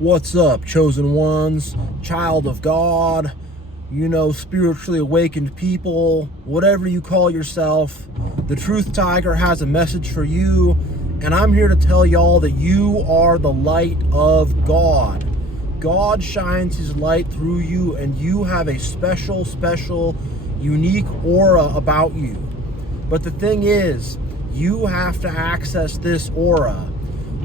What's up, chosen ones, child of God, spiritually awakened people, whatever you call yourself? The TruthTiger has a message for you, and I'm here to tell y'all that you are the light of God. God shines his light through you, and you have a special, unique aura about you. But the thing is, you have to access this aura.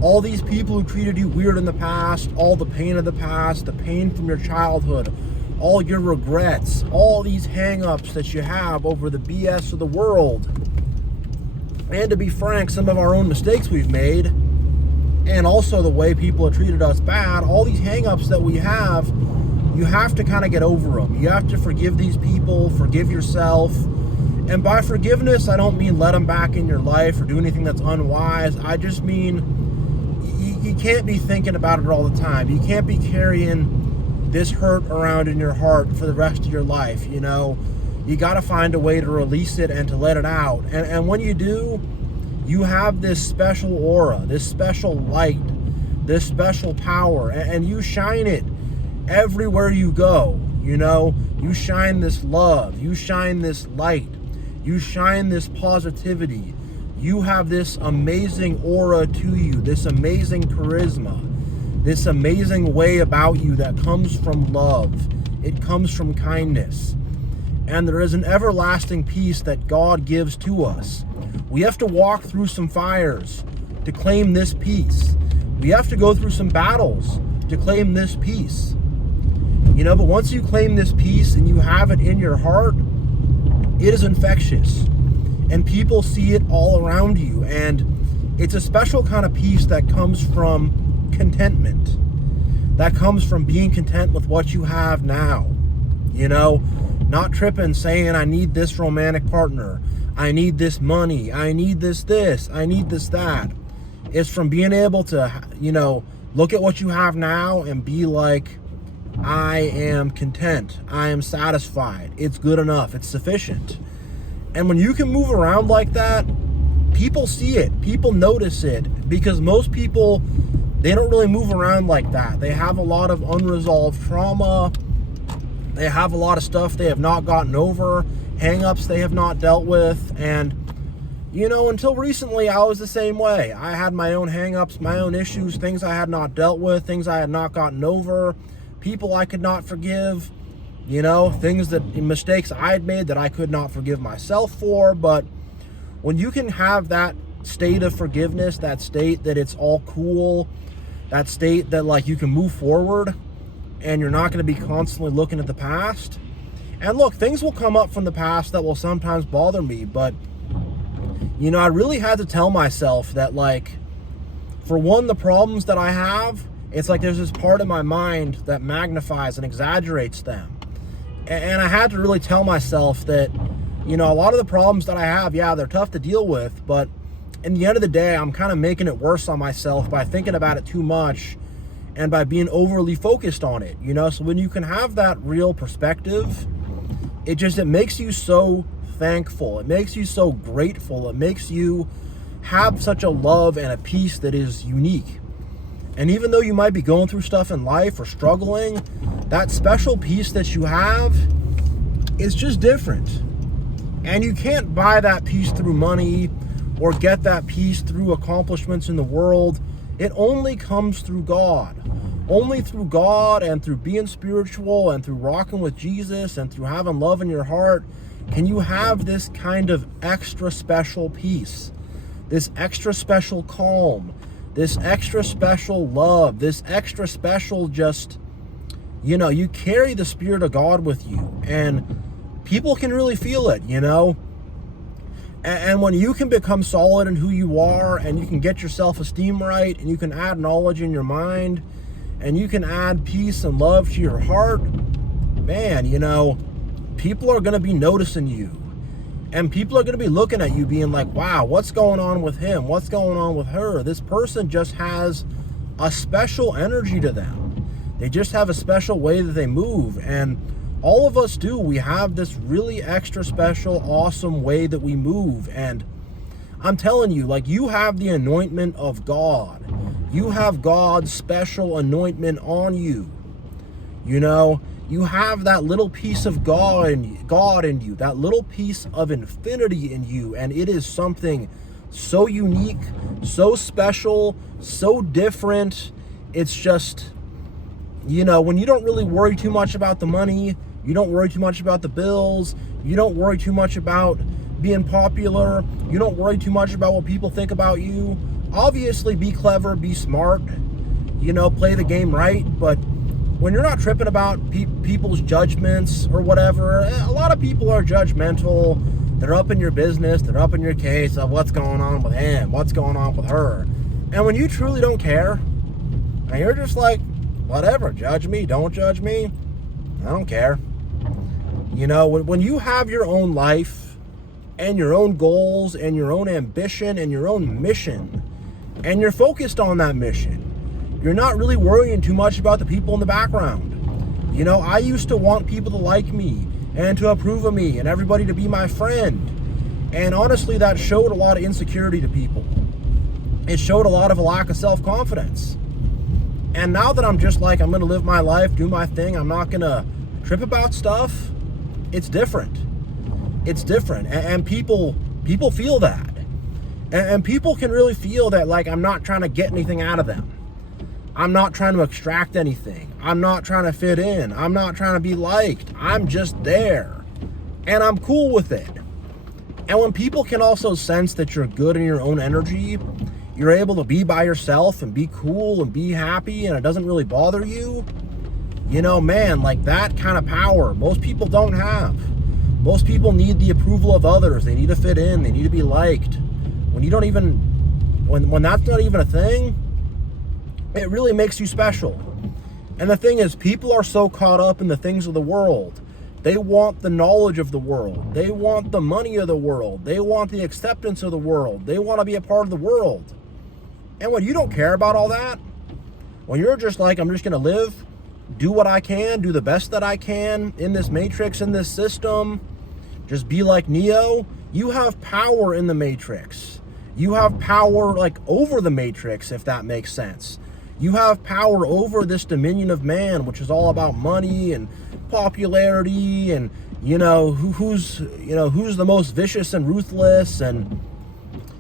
All these people who treated you weird in the past, all the pain of the past, the pain from your childhood, all your regrets, all these hang-ups that you have over the BS of the world, and to be frank, some of our own mistakes we've made, and also the way people have treated us bad, all these hang-ups that we have, you have to kind of get over them. You have to forgive these people, forgive yourself. And by forgiveness, I don't mean let them back in your life or do anything that's unwise. I just mean you can't be thinking about it all the time. You can't be carrying this hurt around in your heart for the rest of your life. You got to find a way to release it and to let it out. And when you do, you have this special aura, this special light, this special power, and you shine it everywhere you go. You shine this love, you shine this light, you shine this positivity. You have this amazing aura to you, this amazing charisma, this amazing way about you that comes from love. It comes from kindness. And there is an everlasting peace that God gives to us. We have to walk through some fires to claim this peace. We have to go through some battles to claim this peace. But once you claim this peace and you have it in your heart, it is infectious. And people see it all around you. And it's a special kind of peace that comes from contentment. That comes from being content with what you have now. Not tripping, saying, I need this romantic partner. I need this money. I need this. I need this, that. It's from being able to, look at what you have now and be like, I am content. I am satisfied. It's good enough. It's sufficient. And when you can move around like that, people see it. People notice it. Because most people, they don't really move around like that. They have a lot of unresolved trauma. They have a lot of stuff they have not gotten over. Hang-ups they have not dealt with. And, until recently, I was the same way. I had my own hang-ups, my own issues, things I had not dealt with, things I had not gotten over, people I could not forgive. Mistakes I had made that I could not forgive myself for. But when you can have that state of forgiveness, that state that it's all cool, that state that you can move forward and you're not going to be constantly looking at the past. And look, things will come up from the past that will sometimes bother me, but I really had to tell myself that for one, the problems that I have, it's there's this part of my mind that magnifies and exaggerates them. And I had to really tell myself that, a lot of the problems that I have, yeah, they're tough to deal with, but in the end of the day, I'm kind of making it worse on myself by thinking about it too much and by being overly focused on it, So when you can have that real perspective, it makes you so thankful. It makes you so grateful. It makes you have such a love and a peace that is unique. And even though you might be going through stuff in life or struggling, that special peace that you have is just different. And you can't buy that peace through money or get that peace through accomplishments in the world. It only comes through God. Only through God and through being spiritual and through rocking with Jesus and through having love in your heart can you have this kind of extra special peace, this extra special calm, this extra special love, this extra special you carry the Spirit of God with you, and people can really feel it, And when you can become solid in who you are, and you can get your self-esteem right, and you can add knowledge in your mind, and you can add peace and love to your heart, man, people are going to be noticing you. And people are going to be looking at you being like, wow, what's going on with him? What's going on with her? This person just has a special energy to them. They just have a special way that they move. And all of us do. We have this really extra special, awesome way that we move. And I'm telling you, you have the anointment of God. You have God's special anointment on you. You know, you have that little piece of God in you, that little piece of infinity in you, and it is something so unique, so special, so different. It's just, you know, when you don't really worry too much about the money, you don't worry too much about the bills, you don't worry too much about being popular, you don't worry too much about what people think about you. Obviously, be clever, be smart, you know, play the game right, but when you're not tripping about people's judgments or whatever, a lot of people are judgmental. They're up in your business, they're up in your case of what's going on with him, what's going on with her. And when you truly don't care, and you're just like, whatever, judge me, don't judge me, I don't care. You know, when you have your own life and your own goals and your own ambition and your own mission, and you're focused on that mission, you're not really worrying too much about the people in the background. You know, I used to want people to like me and to approve of me and everybody to be my friend. And honestly, that showed a lot of insecurity to people. It showed a lot of a lack of self-confidence. And now that I'm just like, I'm going to live my life, do my thing, I'm not going to trip about stuff, it's different. It's different. And people feel that. And people can really feel that, like, I'm not trying to get anything out of them. I'm not trying to extract anything. I'm not trying to fit in. I'm not trying to be liked. I'm just there. And I'm cool with it. And when people can also sense that you're good in your own energy, you're able to be by yourself and be cool and be happy and it doesn't really bother you, you know, man, like that kind of power, most people don't have. Most people need the approval of others. They need to fit in. They need to be liked. When you don't even, when that's not even a thing, it really makes you special. And the thing is, people are so caught up in the things of the world. They want the knowledge of the world. They want the money of the world. They want the acceptance of the world. They want to be a part of the world. And when you don't care about all that, when you're just like, I'm just going to live, do what I can, do the best that I can in this matrix, in this system, just be like Neo, you have power in the matrix. You have power like over the matrix, if that makes sense. You have power over this dominion of man, which is all about money and popularity and, you know, who's the most vicious and ruthless, and,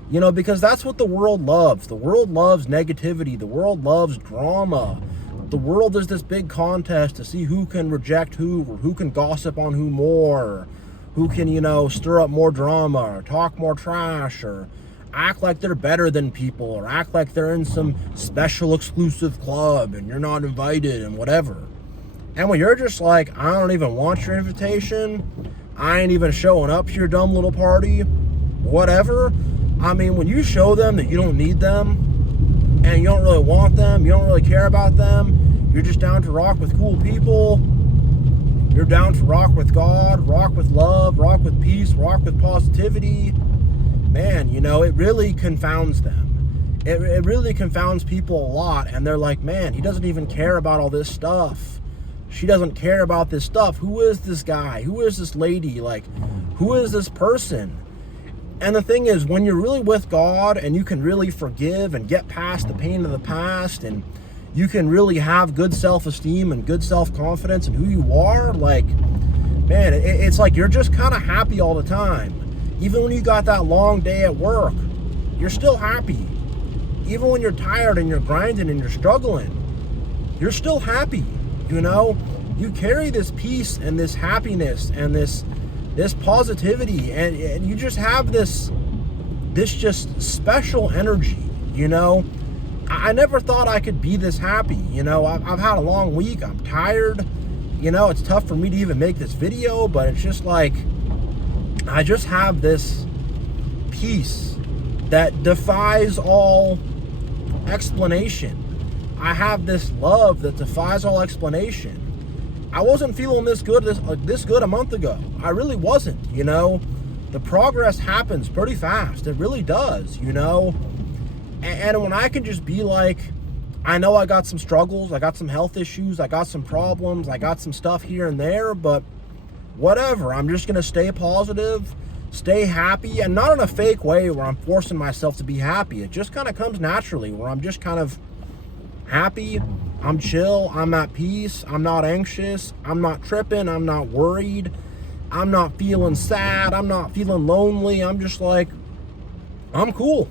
you know, because that's what the world loves. The world loves negativity. The world loves drama. The world is this big contest to see who can reject who, or who can gossip on who more, who can, you know, stir up more drama or talk more trash or act like they're better than people or act like they're in some special exclusive club and you're not invited and whatever. And when you're just like, I don't even want your invitation, I ain't even showing up to your dumb little party, whatever. I mean, when you show them that you don't need them and you don't really want them, you don't really care about them, you're just down to rock with cool people, you're down to rock with God, rock with love, rock with peace, rock with positivity, man, you know, it really confounds them. It really confounds people a lot, and they're like, man, he doesn't even care about all this stuff. She doesn't care about this stuff. Who is this guy? Who is this lady? Like, who is this person? And the thing is, when you're really with God and you can really forgive and get past the pain of the past, and you can really have good self-esteem and good self-confidence in who you are, like, man, it's like you're just kind of happy all the time. Even when you got that long day at work, you're still happy. Even when you're tired and you're grinding and you're struggling, you're still happy, you know? You carry this peace and this happiness and this positivity, and you just have this just special energy, you know? I never thought I could be this happy, you know? I've had a long week, I'm tired, you know? It's tough for me to even make this video, but it's just like, I just have this peace that defies all explanation. I have this love that defies all explanation. I wasn't feeling this good a month ago. I really wasn't, you know. The progress happens pretty fast. It really does, you know. And when I can just be like, I know I got some struggles, I got some health issues, I got some problems, I got some stuff here and there, but whatever, I'm just going to stay positive, stay happy, and not in a fake way where I'm forcing myself to be happy. It just kind of comes naturally, where I'm just kind of happy, I'm chill, I'm at peace, I'm not anxious, I'm not tripping, I'm not worried, I'm not feeling sad, I'm not feeling lonely. I'm just like, I'm cool,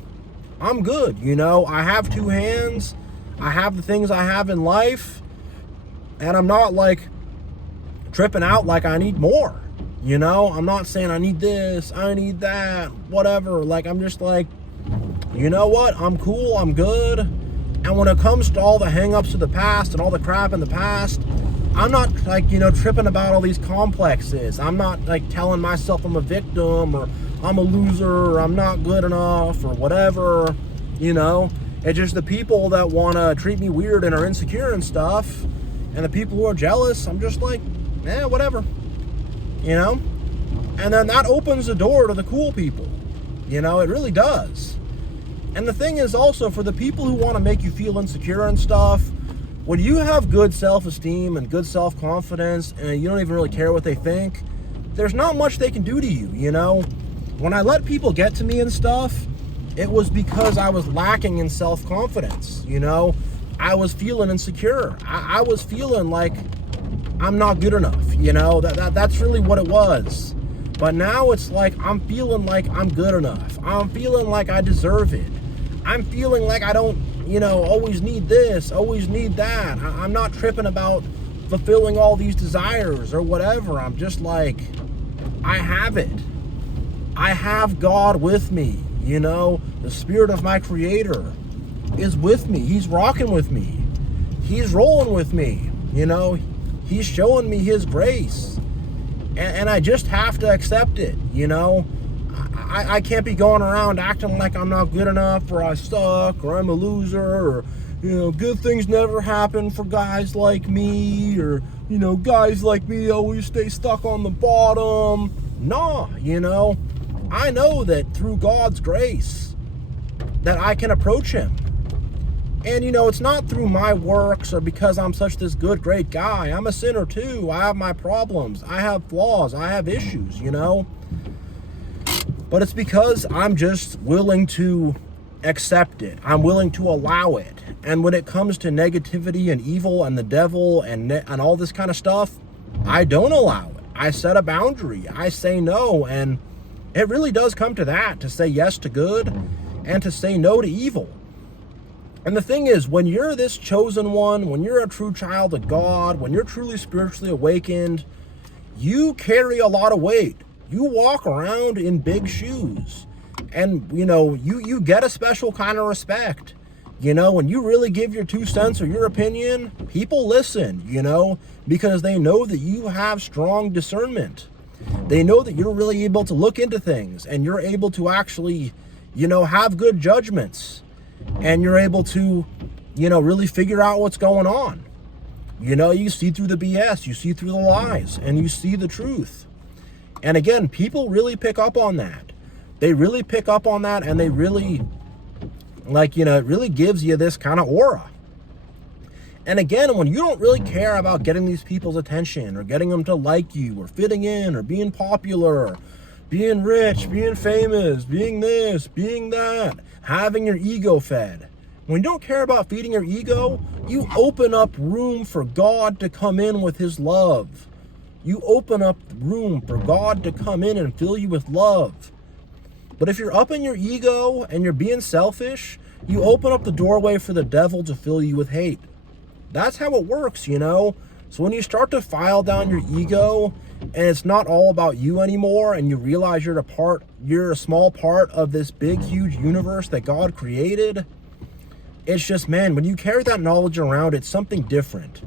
I'm good, you know. I have two hands, I have the things I have in life, and I'm not like tripping out like I need more, you know. I'm not saying I need this, I need that, whatever. Like, I'm just like, you know what, I'm cool, I'm good. And when it comes to all the hang-ups of the past and all the crap in the past, I'm not like, you know, tripping about all these complexes. I'm not like telling myself I'm a victim or I'm a loser or I'm not good enough or whatever, you know. It's just the people that want to treat me weird and are insecure and stuff, and the people who are jealous, I'm just like, whatever, you know. And then that opens the door to the cool people, you know. It really does. And the thing is also, for the people who want to make you feel insecure and stuff, when you have good self-esteem and good self-confidence and you don't even really care what they think, there's not much they can do to you, you know. When I let people get to me and stuff, it was because I was lacking in self-confidence, you know. I was feeling insecure. I was feeling like I'm not good enough, you know. That's really what it was. But now it's like I'm feeling like I'm good enough. I'm feeling like I deserve it. I'm feeling like I don't, you know, always need this, always need that. I'm not tripping about fulfilling all these desires or whatever. I'm just like, I have it. I have God with me, you know. The spirit of my creator is with me. He's rocking with me. He's rolling with me, you know. He's showing me his grace. And I just have to accept it, you know. I can't be going around acting like I'm not good enough, or I suck, or I'm a loser, or, you know, good things never happen for guys like me, or, you know, guys like me always stay stuck on the bottom. Nah, you know, I know that through God's grace that I can approach him. And, you know, it's not through my works or because I'm such this good, great guy. I'm a sinner too. I have my problems. I have flaws. I have issues, you know. But it's because I'm just willing to accept it. I'm willing to allow it. And when it comes to negativity and evil and the devil and all this kind of stuff, I don't allow it. I set a boundary. I say no. And it really does come to that, to say yes to good and to say no to evil. And the thing is, when you're this chosen one, when you're a true child of God, when you're truly spiritually awakened, you carry a lot of weight. You walk around in big shoes. And, you know, you get a special kind of respect. You know, when you really give your 2 cents or your opinion, people listen, you know, because they know that you have strong discernment. They know that you're really able to look into things and you're able to actually, you know, have good judgments. And you're able to, you know, really figure out what's going on. You know, you see through the BS, you see through the lies, and you see the truth. And again, people really pick up on that. They really pick up on that, and they really, like, you know, it really gives you this kind of aura. And again, when you don't really care about getting these people's attention or getting them to like you or fitting in or being popular, or being rich, being famous, being this, being that, having your ego fed. When you don't care about feeding your ego, you open up room for God to come in with his love. You open up room for God to come in and fill you with love. But if you're up in your ego and you're being selfish, you open up the doorway for the devil to fill you with hate. That's how it works, you know? So when you start to file down your ego and it's not all about you anymore, and you realize you're a small part of this big, huge universe that God created, it's just, man, when you carry that knowledge around, it's something different.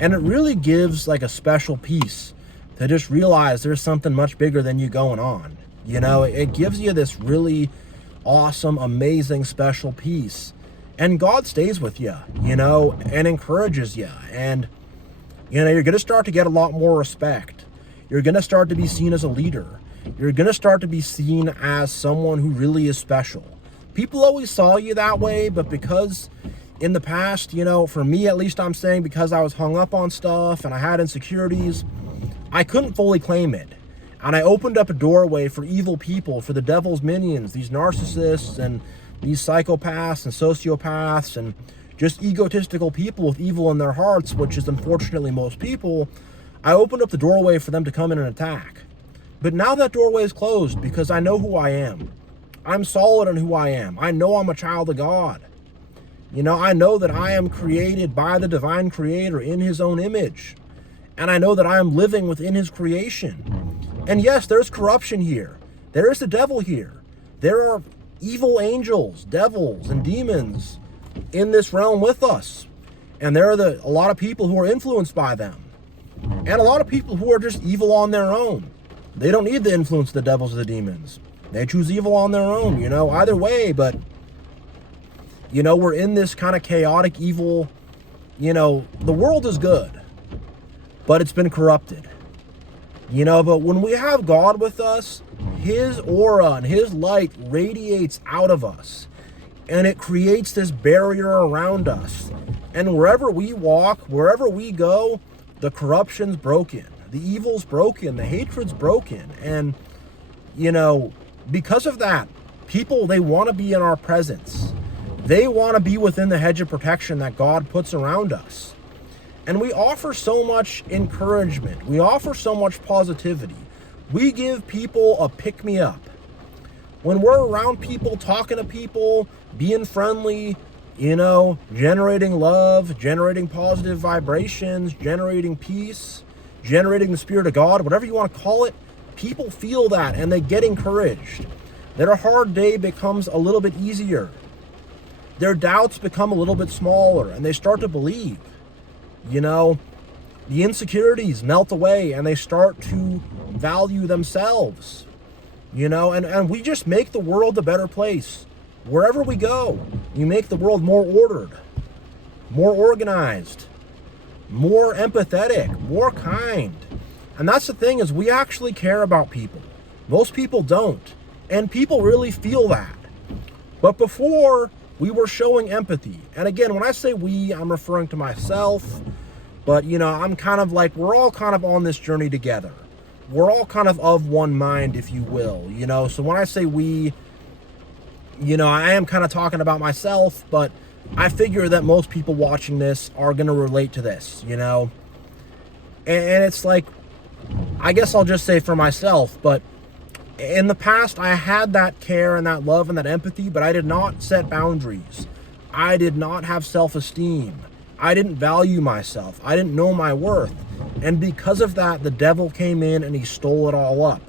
And it really gives like a special peace to just realize there's something much bigger than you going on. You know, it gives you this really awesome, amazing, special peace. And God stays with you, you know, and encourages you. And, you know, you're going to start to get a lot more respect. You're going to start to be seen as a leader. You're going to start to be seen as someone who really is special. People always saw you that way, but because in the past, you know, for me at least, I'm saying, because I was hung up on stuff and I had insecurities, I couldn't fully claim it. And I opened up a doorway for evil people, for the devil's minions, these narcissists and these psychopaths and sociopaths, and just egotistical people with evil in their hearts, which is unfortunately most people, I opened up the doorway for them to come in and attack. But now that doorway is closed because I know who I am. I'm solid in who I am. I know I'm a child of God. You know, I know that I am created by the divine creator in his own image. And I know that I am living within his creation. And yes, there's corruption here. There is the devil here. There are evil angels, devils, and demons in this realm with us. And there are a lot of people who are influenced by them. And a lot of people who are just evil on their own. They don't need the influence of the devils or the demons. They choose evil on their own, you know, either way. But, you know, we're in this kind of chaotic evil, you know, the world is good, but it's been corrupted. You know, but when we have God with us, his aura and his light radiates out of us. And it creates this barrier around us. And wherever we walk, wherever we go, the corruption's broken. The evil's broken. The hatred's broken. And, you know, because of that, people, they want to be in our presence. They want to be within the hedge of protection that God puts around us. And we offer so much encouragement. We offer so much positivity. We give people a pick-me-up. When we're around people, talking to people, being friendly, you know, generating love, generating positive vibrations, generating peace, generating the Spirit of God, whatever you want to call it, people feel that and they get encouraged. Their hard day becomes a little bit easier. Their doubts become a little bit smaller and they start to believe. You know, the insecurities melt away and they start to value themselves. You know, and we just make the world a better place. Wherever we go, you make the world more ordered, more organized, more empathetic, more kind. And that's the thing, is we actually care about people. Most people don't. And people really feel that. But before, we were showing empathy. And again, when I say we, I'm referring to myself. But, you know, I'm kind of like, we're all kind of on this journey together. We're all kind of one mind, if you will. You know, so when I say we, you know, I am kind of talking about myself, but I figure that most people watching this are going to relate to this, you know. And it's like, I guess I'll just say for myself, but in the past, I had that care and that love and that empathy, but I did not set boundaries. I did not have self-esteem. I didn't value myself. I didn't know my worth. And because of that, the devil came in and he stole it all up.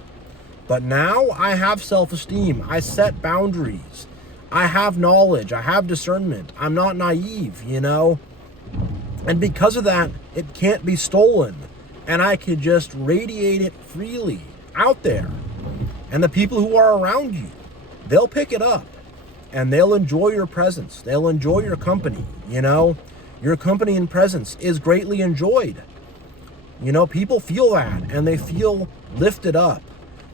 But now I have self-esteem. I set boundaries. I have knowledge. I have discernment. I'm not naive, you know. And because of that, it can't be stolen. And I could just radiate it freely out there. And the people who are around you, they'll pick it up. And they'll enjoy your presence. They'll enjoy your company, you know. Your company and presence is greatly enjoyed. You know, people feel that. And they feel lifted up.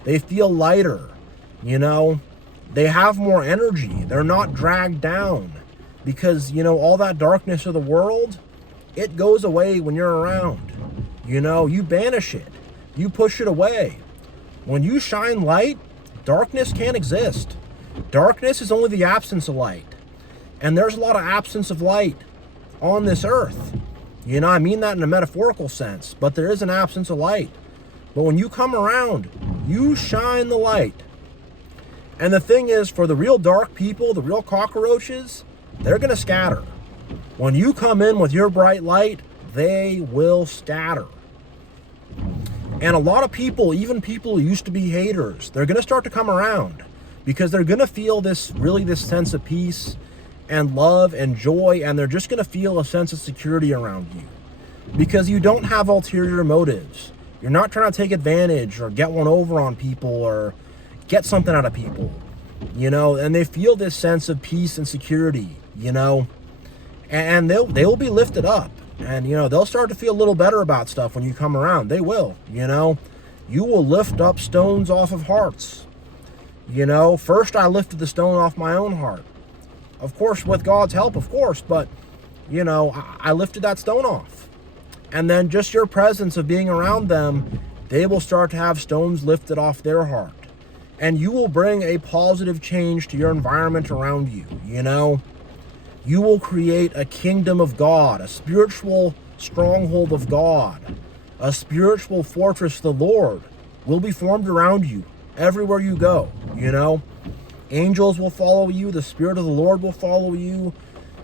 They feel lighter, you know. They have more energy. They're not dragged down. Because, you know, all that darkness of the world, it goes away when you're around. You know, you banish it. You push it away. When you shine light, darkness can't exist. Darkness is only the absence of light. And there's a lot of absence of light on this earth. You know, I mean that in a metaphorical sense. But there is an absence of light. But when you come around, you shine the light. And the thing is, for the real dark people, the real cockroaches, they're going to scatter. When you come in with your bright light, they will scatter. And a lot of people, even people who used to be haters, they're going to start to come around because they're going to feel this sense of peace and love and joy, and they're just going to feel a sense of security around you because you don't have ulterior motives. You're not trying to take advantage or get one over on people or get something out of people, you know, and they feel this sense of peace and security, you know, and they'll be lifted up. And, you know, they'll start to feel a little better about stuff when you come around. They will, you know. You will lift up stones off of hearts. You know, first I lifted the stone off my own heart. Of course, with God's help, of course. But, you know, I lifted that stone off. And then just your presence of being around them, they will start to have stones lifted off their heart. And you will bring a positive change to your environment around you, you know. You will create a kingdom of God, a spiritual stronghold of God, a spiritual fortress of the Lord will be formed around you everywhere you go, you know. Angels will follow you. The Spirit of the Lord will follow you.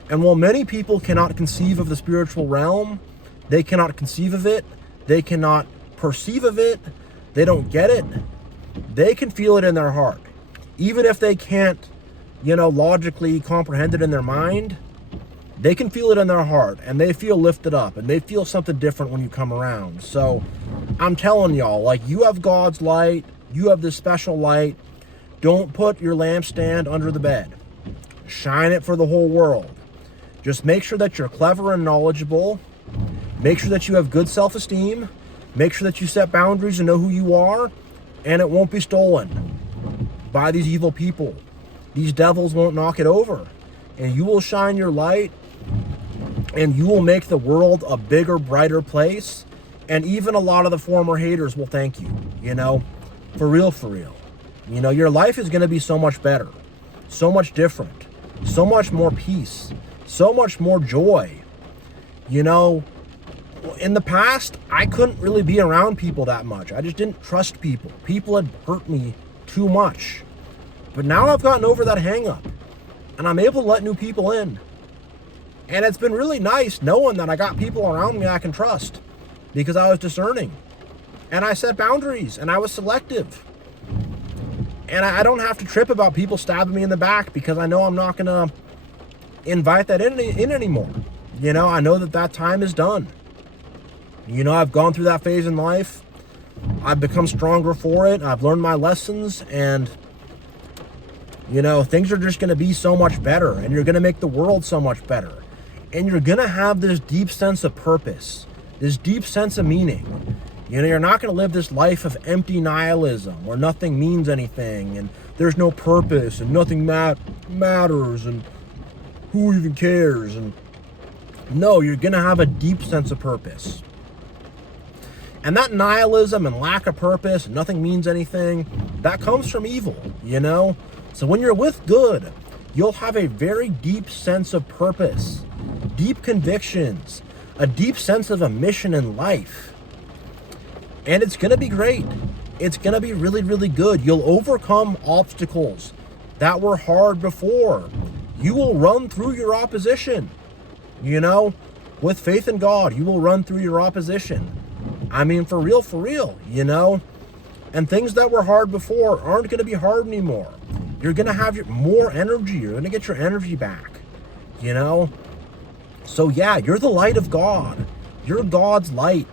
And while many people cannot conceive of the spiritual realm, they cannot conceive of it, they cannot perceive of it, they don't get it, they can feel it in their heart. Even if they can't, you know, logically comprehend it in their mind, they can feel it in their heart, and they feel lifted up, and they feel something different when you come around. So I'm telling y'all, like, you have God's light, you have this special light. Don't put your lampstand under the bed. Shine it for the whole world. Just make sure that you're clever and knowledgeable. Make sure that you have good self-esteem. Make sure that you set boundaries and know who you are, and it won't be stolen by these evil people. These devils won't knock it over, and you will shine your light, and you will make the world a bigger, brighter place. And even a lot of the former haters will thank you, you know, for real, for real. You know, your life is going to be so much better, so much different, so much more peace, so much more joy. You know, in the past, I couldn't really be around people that much. I just didn't trust people. People had hurt me too much. But now I've gotten over that hang up, and I'm able to let new people in. And it's been really nice knowing that I got people around me I can trust, because I was discerning, and I set boundaries, and I was selective. And I don't have to trip about people stabbing me in the back, because I know I'm not going to invite that in anymore. You know, I know that that time is done. You know, I've gone through that phase in life. I've become stronger for it. I've learned my lessons, and, you know, things are just going to be so much better, and you're going to make the world so much better. And you're going to have this deep sense of purpose, this deep sense of meaning. You know, you're not going to live this life of empty nihilism where nothing means anything and there's no purpose and nothing matters and who even cares. And no, you're going to have a deep sense of purpose. And that nihilism and lack of purpose, nothing means anything, that comes from evil, you know? So when you're with good, you'll have a very deep sense of purpose, deep convictions, a deep sense of a mission in life. And it's going to be great. It's going to be really, really good. You'll overcome obstacles that were hard before. You will run through your opposition. You know, with faith in God, you will run through your opposition. I mean, for real, you know. And things that were hard before aren't going to be hard anymore. You're going to have more energy. You're going to get your energy back, you know. So yeah, you're the light of God. You're God's light.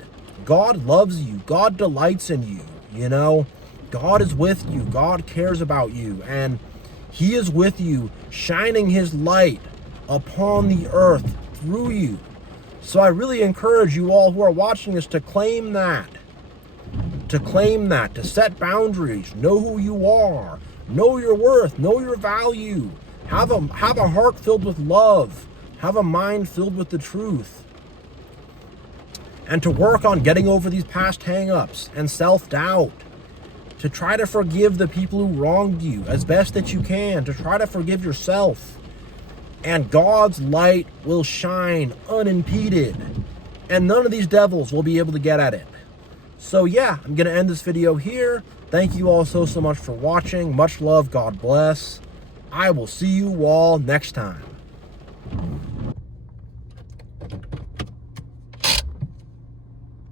God loves you. God delights in you, you know. God is with you. God cares about you. And he is with you, shining his light upon the earth through you. So I really encourage you all who are watching this to claim that. To set boundaries, know who you are, know your worth, know your value. Have a heart filled with love. Have a mind filled with the truth. And to work on getting over these past hang-ups and self-doubt. To try to forgive the people who wronged you as best that you can. To try to forgive yourself. And God's light will shine unimpeded. And none of these devils will be able to get at it. So yeah, I'm going to end this video here. Thank you all so much for watching. Much love. God bless. I will see you all next time.